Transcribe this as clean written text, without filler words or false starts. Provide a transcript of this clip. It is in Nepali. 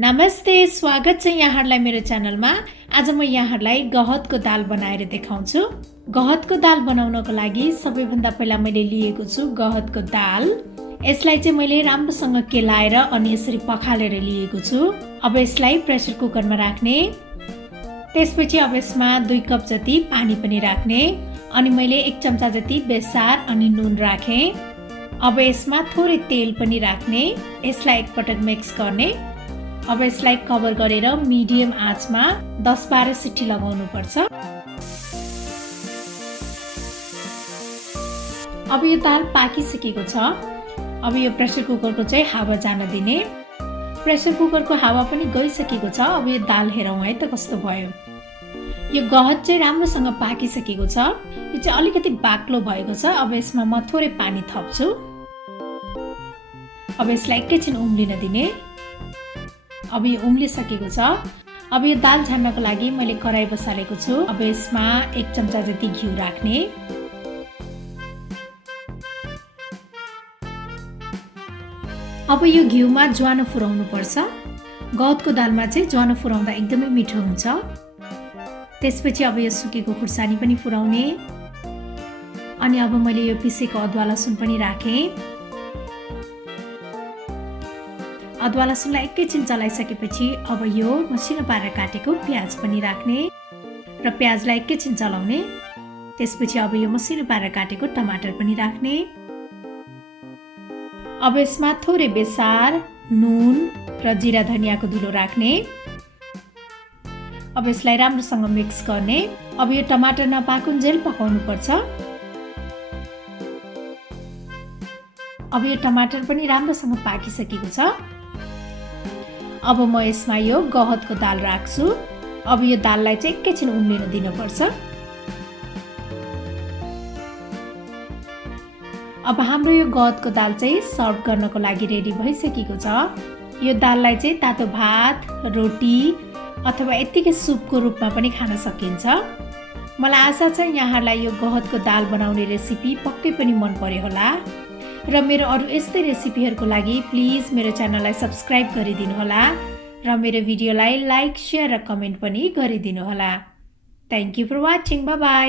नमस्ते, स्वागत छ यहाँहरुलाई मेरो च्यानलमा। आज म यहाँहरुलाई गहतको दाल बनाएर देखाउँछु। गहतको दाल बनाउनको लागि सबैभन्दा पहिला मैले लिएको छु गहतको दाल। यसलाई चाहिँ मैले राम्रोसँग केलाएर अनि यसरी पखालेर लिएको छु। अब यसलाई प्रेसर कुकरमा राख्ने। त्यसपछि अब यसमा 2 कप जति पानी पनि राख्ने अनि मैले 1 चम्चा जति बेसार अनि नुन राखे। अब यसमा थोरै तेल पनि राख्ने। यसलाई एकपटक मिक्स गर्ने। अब यसलाई कभर गरेर मिडियम आँचमा 10-12 सिटी लगाउनु पर्छ। अब यो दाल पाकिसकेको छ। अब यो प्रेसर कुकरको चाहिँ हावा जान दिने। प्रेसर कुकरको हावा पनि गइसकेको छ। अब यो दाल हेरौँ है त कस्तो भयो। यो गहत चाहिँ राम्रोसँग पाकिसकेको छ। यो चाहिँ अलिकति बाक्लो भएको छ। अब यसमा म थोरै पानी थप्छु। अब यसलाई एकैछिन उम्लिन दिने। अब यो उम्लिसकेको छ। अब यो दाल छान्नको लागि मैले कराई बसालेको छु। अब यसमा 1 चम्चा जति घिउ राख्ने। अब यो घिउमा ज्वानो फुराउनु पर्छ। गहतको दालमा चाहिँ ज्वानो फुराउँदा एकदमै मिठो हुन्छ। त्यसपछि अब यो सुकेको खुर्सानी पनि फुराउने। अनि अब मैले यो पिसेको अदुवा लसुन पनि राखेँ। अदुवा लसुनलाई एकैछिन चलाइसकेपछि अब यो मसिनो पारेर काटेको प्याज पनि राख्ने र प्याजलाई एकैछिन चलाउने। त्यसपछि अब यो मसिनो पारेर काटेको टमाटर पनि राख्ने। अब यसमा थोरै बेसार, नुन र जिरा धनियाको धुलो राख्ने। अब यसलाई राम्रोसँग मिक्स गर्ने। अब यो टमाटर नपाकुन्जेल पकाउनु पर्छ। अब यो टमाटर पनि राम्रोसँग पाकिसकेको छ। अब म यसमा यो गहतको दाल राख्छु। अब यो दाललाई चाहिँ एकैछिन उम्लिन दिनुपर्छ। अब हाम्रो यो गहतको दाल चाहिँ सर्भ गर्नको लागि रेडी भइसकेको छ। यो दाललाई चाहिँ तातो भात, रोटी अथवा यतिकै सुपको रूपमा पनि खान सकिन्छ। मलाई आशा छ यहाँहरुलाई यो गहतको दाल बनाउने रेसिपी पक्कै पनि मन पर्यो होला। र मेरो अरु यस्तै रेसिपीहरुको लागि प्लिज मेरो च्यानललाई सब्स्क्राइब गरिदिनु होला र मेरो भिडियोलाई लाइक, शेयर र कमेन्ट पनि गरिदिनु होला। Thank you for watching. Bye by.